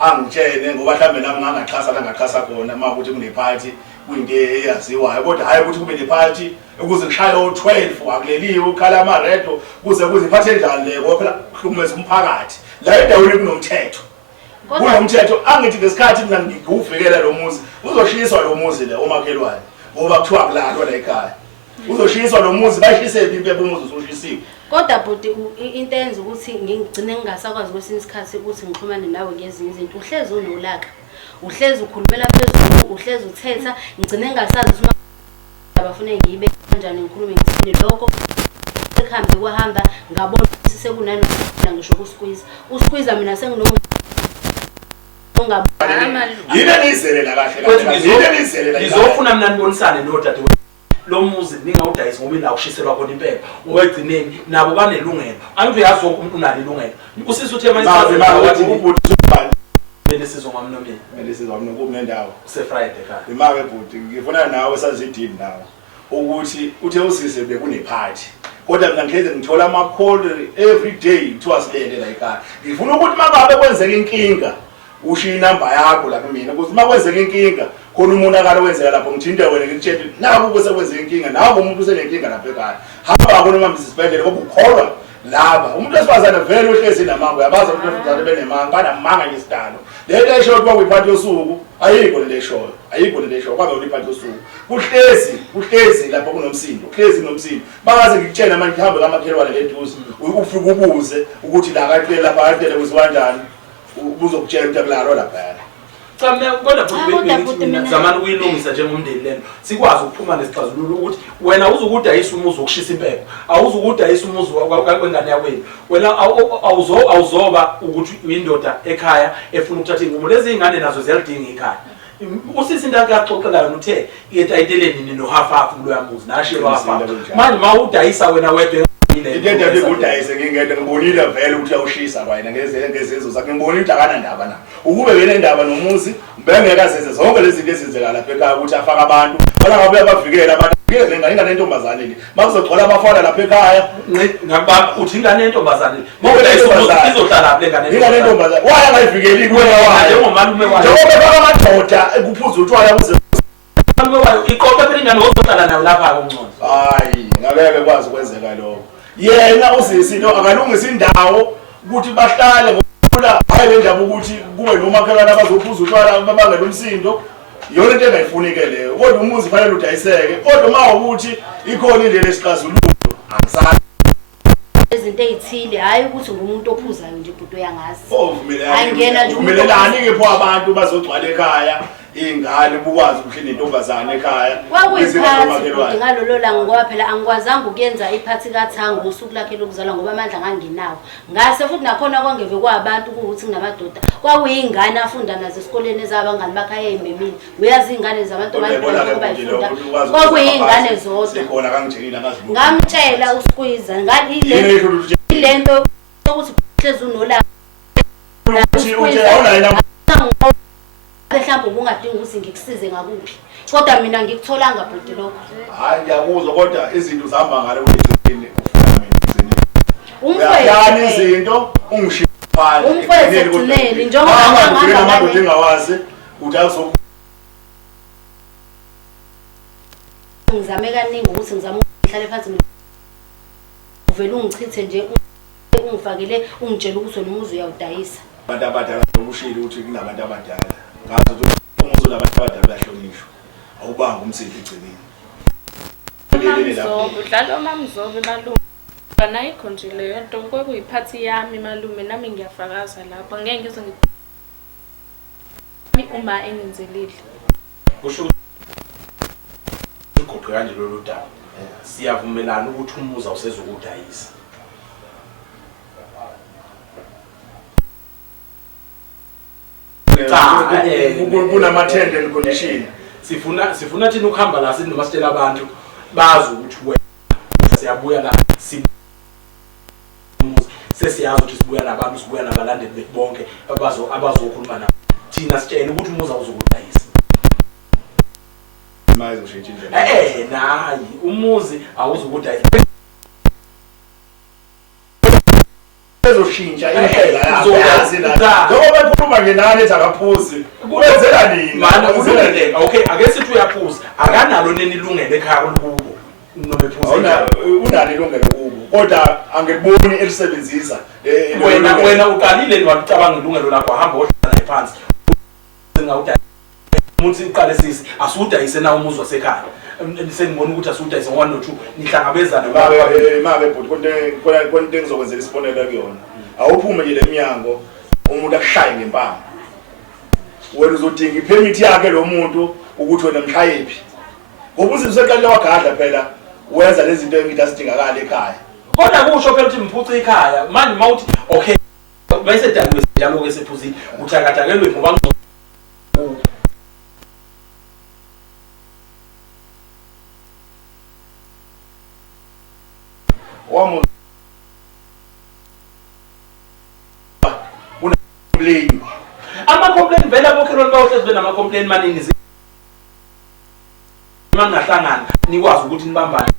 angitshene ngoba mhlambe nami ngangaxhasa la ngaxhasa khona uma ukuthi kunephathi kuyinto eyaziwayo kodwa hayi ukuthi kube nephathi ukuze kushaye u12 akuleliwe ukhala amaredo kuze iphathi endlane le ngoba phela kuhlumeza umphakathi la endaweni kunomthetho kunomthetho angithi ngesikhathi mina ngikuvikela lo muzi uzoshiswa lo muzi le omakhelwane ngoba kuthiwa kulalwa la ekhaya uzoshiswa lo muzi bashise impepho umuzi usoshisiwe. Kodwa bhuti into enza ukuthi ngigcine ngingasakwazi kwesinye isikhathi ukuthi ngixhumane nawe ngezinye izinto uhlezi unolaka uhlezi ukhulumela phezulu uhlezi uthetha ngigcine ngingasazi ukuthi abafune ngibe kanjani ngikhulume ngithini lokho ekhambi kwahamba ngabona ukuthi sekunalona ngisho usqueeze mina senginoma yini nizelela kahle yini nizelela ngizofuna mina nibonisane no dade lo muzi ningawudayisi ngoba ila ushiselwa khona impepho owegcineni nabo kanelungelo angithi uyazi wonke umuntu unalo ilungelo usisi uthe manje wathi ubhuti ubani bele sizwe ngwamnomini mele sizwe ngwamnomini kunendawo se Friday ekhaya imake bhuti ngifuna nawe sazidini nawe ukuthi uthe usise bekunephathi kodwa mina ngikhenze ngithola ama call every day kuthiwa silele la ekhaya ngifuna ukuthi makabe kwenzeka inkinga ushiya inamba yakho la kumina ukuthi makwenzeka inkinga khona umonakalo wenzeka lapho ngithinte wena ngikutshela naku bese kwenzeka inkinga naku umuntu usenenkinga lapha ekhaya hamba khona mama sisibhedlela ngoba ukholwa laba umuntu esifazana vele ohlezi namango yabaza ukuthi ufuzane benemanga banamanga ngesidalo lento esho ukuthi kwakuyiphathi yosuku ayikho le show ayikho le show kwabe uliphathi yosuku kuhlezi lapha kunomsindo kunomsindo bangaze ngikutshela manje ngihambe kamakhelwane leduze ufike ubuze ukuthi la kahle lapha kahle kuzikanjani ubuzokutshela ukuthi akulalo lapha cha mina kodwa futhi zamani ukuyilungisa njengomndeni lento sikwazi ukuphuma nesixazululo ukuthi wena uzukudayisa umuzi wokushisa impepho awuzukudayisa umuzi wengane yakwenu wena awuzoba ukuthi uyindoda ekhaya efuna ukuthatha inqumo lezi ingane nazo ziyalidinga ekhaya usisi into akaxoxela yona uthe etayiteleni no half kulo yamuzi nashilo half manje mawudayisa wena wedwa into ekudayise ngingede ngibonile vele ukuthi uyawushisa kwayena ngezezo zakhe ngibonile ukuthi akana ndaba na ukube wena indaba nomuzi bengeka zenze zonke lezi zinto ezenzeka lapha ekhaya ukuthi afaka abantu bala ngabe abavikela abantu ingane yentombazane le makuzogcwala abafana lapha ekhaya ngaba uthi ingane yentombazane mawudayisa izohlala le ingane yentombazane waya ngayivikeli kuwena wayo njengomalume wayo njengoba befaka amadoda ekuphuza utshwala kuze malume wayo iqoqe phela ingane ozohlala nayo lapha kungcono hayi ngabeke kwazi kwenzeka lokho yena usisilo akalungisa indawo ukuthi bahlale ngokula hayi bendawo ukuthi kube nomakhelwane abazophuza utshwala babangela umsindo yona into engayifunike leyo kodwa umuzi fanele udayiseke kodwa ma ukuthi ikhona indlela esixazululo angisazi izinto ezithile hayi ukuthi ngumuntu ophuzayo nje ibhuti uyangazi ayingena nje umelelani ke pho abantu bazogcwala ekhaya ingane bukwazi ukuthi nentombazane ekhaya kwakuyiphathi ngalolo langa ngoba phela angikwazanga ukuyenza iphathi kaThango ngosuku lakhe lokuzalwa ngoba amandla ngangenawo ngase futhi nakhona kwangeve kwabantu ukuthi nginamadoda kwakuyingane afunda nazo esikoleni ezabangani bakhaya eMemini uyazi ingane zabantu bayifunda kwakuyingane zodwa sikhona kangitshelile akazibuki ngamtshela usqueeze ngani lento ukuthi hlezi unolaka mhlawumbe ubungadingi ukuthi ngikusize ngakuphi kodwa mina ngikutholanga bhuti lokho hayi ngiyakuzwa kodwa izinto zihamba ngale kwezini ufuna umfowethu izinto ungishiphala umfowethu Thuneli njengoba ngihamba ndingawazi uthi aso ngizame kaningi ukuthi ngizame ukuhlale phansi uvela ungichithe nje ungifakele ungitshela ukuthi nomuzi uyawudayisa abantu abadala ukushila ukuthi kunabantu abadala ngazo ukuthi umuzi labantu abadala bayahlonishwa awubanga umsindo egcineni udlala uMamzobe malume bana ayikho nje leyo nto kwakuyiphathi yami malume nami ngiyafakaza lapho ngeke ngize uma engenzelile kusho igoqe kanje lolu daba siyavumelana ukuthi umuzi awusezokudayisa kunama-terms and condition sifuna thina ukuhamba la sithi noma sitshela abantu bazi ukuthi wena siyabuya la sesiyazi ukuthi sibuya nabantu sibuya nabalandeli bonke abazokhuluma nabo thina sitshela ukuthi umuzi awuzokudayisa nayi umuzi awuzokudayisa ezoshintsha indlela yazi njengoba ukhuluma ngenani ethi akaphuzi kwenzela nini manje ulungeleka okay ake sithi uyaphuza akanalo nenilungele ekhaya kubo noma ephuza unalo ilungelo kubo kodwa angekuboni elisebenzisa wena uqalile wacabanga ilungelo lakho hamba ohlala phansi ngawudala umuntu iqale sisi asudayise na umuzi wasekhaya sengibona ukuthi asudayise ngo1 no 2 nihlangabezana mabe bhuti konke engizokwenzela isibonelo kuyona awuphume nje leminyango umuntu akushaye ngempama wena uzodinga ipermit yakhe lo muntu ukuthi wena mshayephi ngoba uziseqale wagadla phela wenza lezi zinto engithi asidingakala ekhaya kodwa kusho phela ukuthi mphuce ekhaya manje mawuthi okay bese dalwe njalo ke sephuzile uthakathakelwe ngoba wamo una ama complaint vela bokhelwa bawuhlezi benama complaint manini mangahlangana nikwazi ukuthi nibambane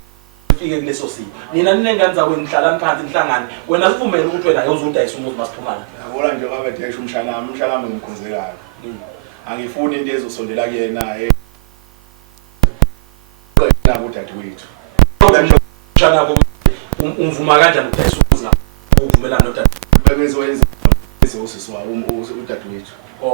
ufike kuleso simo nina ninenganza wenihlala phansi nihlangane wena sivumele ukuthi wena ayozudayisa umuzi masiphumana yabona nje ngabe deyisho umshanami ngikhuzekayo angifuni into ezosondela kuyena udadewethu umshana umvuma kanjani ukudayisa umuzi uvumelana nodadewethu bengizowenza usisi wawo udadewethu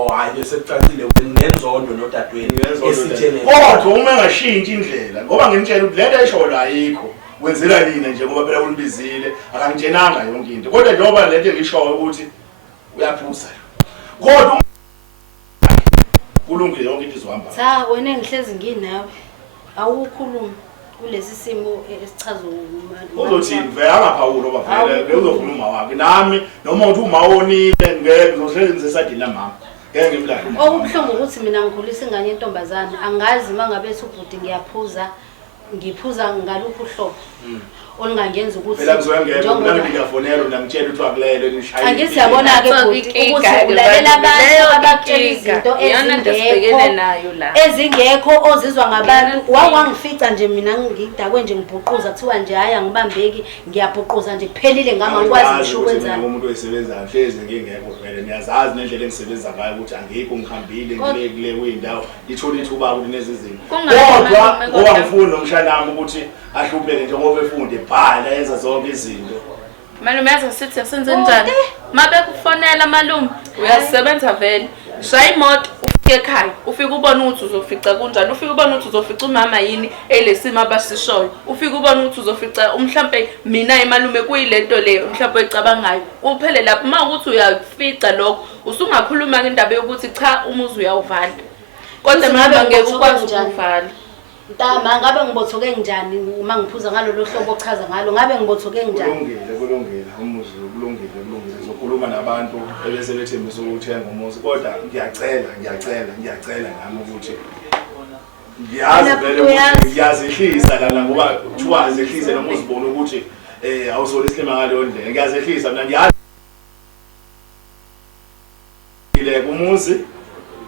hayi besekucacile nenzondo nodadewethu esithele kodwa uma engashintshi indlela ngoba nginitshela ukuthi lento ayisho la ayikho wenzela nina nje ngoba phela unibizile akangitshenanga yonke into kodwa njengoba lento engishoyo ukuthi uyaphuza kodwa kulungile yonke into izohamba cha wena ngihlezi nginawe awukhuluma kulesi simo esichazwe uzothi vele angaphawula oba vele uzofuna uma wakhe nami noma uthi uma wonile ngeke ngizohlezi ngisesadini lamama ngeke ngimlande okubuhlungu ukuthi mina ngikhulisa ingane yentombazana angazi mangabe ubhuti ngiphuza ngaluphi uhlobo olingangenza ukuthi phela kuzoyangena mina ngiyafonela ngitshela ukuthi akulele nishaye angithi yabona ke ukuthi ulalela abantu abatshela izinto ezingekho ozizwa ngabantu wangifica nje mina ngidakwe nje ngibhuquza kuthiwa nje haya ngibambeki ngiyabhuquza nje kuphelile ngama ngikwazi ngisho ukwenzani umuntu oyisebenzayo hlezi ngingekho vele niyazazi nendlela engisebenza ngayo ukuthi angikho ngihambile ngile kwindawo ithola ithuba ukuthi lezi zinto kodwa ngoba ngifuna nomshanami ukuthi ahlupheke njengoba efunde bhala yenza zonke izinto malume yazi sithi yasenze njani mabe kufonela malume uyasebenza vele shaya imoto ufike ekhaya ufike ubona ukuthi uzofica kunjani ufike ubona ukuthi uzofica umama yini elesimo abasishoyo ufike ubona ukuthi uzofica mhlambe mina imalume kuyilento leyo mhlambe ecabangayo kuphele lapho mawukuthi uyafica lokho usungakhuluma ngendaba yokuthi cha umuzi uyawuvala kodwa mama ngeke ukwazi ukuvala Ntama ngabe ngibothoke njani uma ngiphuza ngalolu hlobo ochaza ngalo ngabe ngibothoke njani kulungile umuzi kulungile zokhuluma nabantu ebese bethembisa ukuthenga umuzi kodwa ngiyacela nami ukuthi ngiyazi vele ukuthi ngiyazehlisa lana ngoba kuthiwa zehlise noma uzibone ukuthi awusole isilima ngaleyo ndlela ngiyazehlisa mina ngiyazi ile kumuzi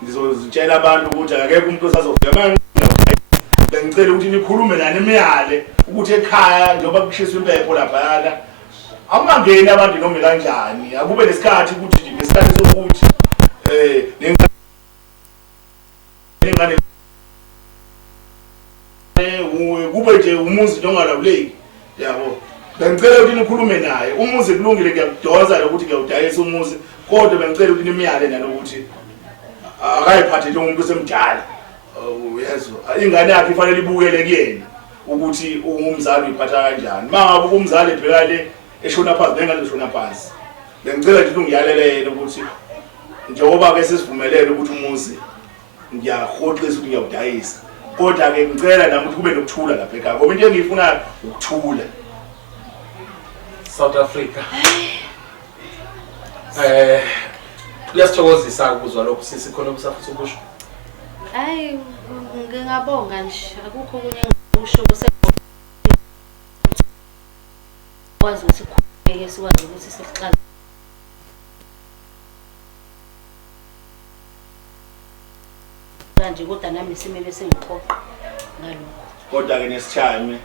ngizozitshela abantu ukuthi akekho umuntu osazofika bengicela ukuthi nikhulume nani imiyale ukuthi ekhaya njengoba kushiswa impepho laphana awungangeni abantu noma kanjani akube nesikhathi ukuthi nje ngesikhathi sokuthi nengane kube nje umuzi njengalawuleki yabo bengicela ukuthi nikhulume naye umuzi kulungile ngiyadonsa ukuthi ngiyawudayisa umuzi kodwa bengicela ukuthi nimiyale nanokuthi akayiphathe njengomuntu osemdala uyezwa ingane yakhe ifanele ibukele kuyena ukuthi umzali uyiphatha kanjani mangabe umzali ebheka le eshona phansi nengane eshona phansi bengicela nje ungiyalelele ukuthi njengoba ke sesivumelene ukuthi umuzi ngiyahoxisa ukuthi ngiyawudayisa kodwa ke ngicela nami ukuthi kube nokuthula lapha ekhaya ngoba into engiyifuna ukuthula South Africa kuyasithokozisa ukuzwa lokho sisikhona ukusafisa ukusho hayi ngingabonga nje akukho kunye ngisho kwazi ukuthi kukhuleke sikwazi ukuthi sixaze kanje kodwa nami simele sengiqoqa ngalokho kodwa ke nesitshame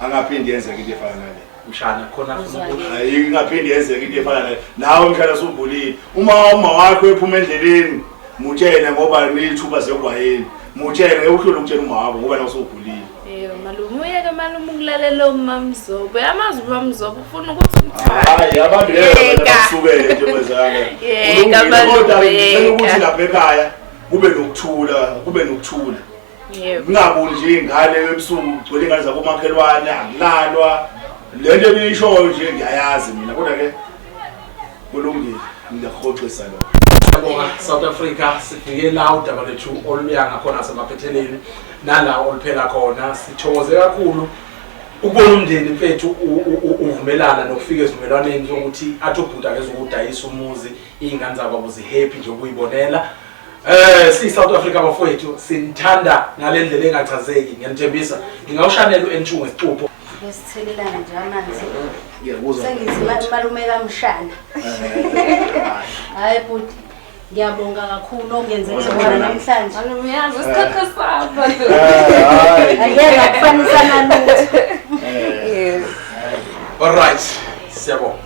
angaphindi yenzeke into efana nale mshana khona afuna ukuthi hayi ingaphindi yenzeke into efana nayo nawe mshana usubhulile uma wakho ephuma endleleni mutshene ngoba nilithuba zegwayeni mutshene uhlule ukutshela uma wakho ngoba nawe usubhulile yebo malume uyeke malume ukulalela uMamzobo yamazi uMamzobo ufuna ukuthi umthande hayi abantu yebo basukele nje kwezana yeka ukuthi lapha ekhaya kube nokuthula yebo ngingaboni nje ingane ebusuku ugcwele ingane zabomakhelwane akulalwa lento ebishoyo nje ngiyayazi mina kodwa ke kulungile ngiyahoxisa lo Siyabonga South Africa sifike la udaba lethu oluya ngakhona semaphetheleni nalawo oluphela khona sithokoze kakhulu ukubona umndeni mfethu uvumelana nokufika esivumelwaneni sokuthi athi ubhuta kezokudayisa umuzi izingane zabo buzi happy nje ukuyibonela si South Africa bafowethu sinithanda ngalendlela engachazeki ngiyanithembisa ngingawushanela uNchu ngesicupho Ngesithelelana nje amanzi. ngiyakuzwa Sengithi malume kamshana. Hayi bhuti. Ngiyabonga kakhulu ongenzele wona namhlanje. malume yazi isikhathi sabo Angeke akufanisana lutho. all right siyabonga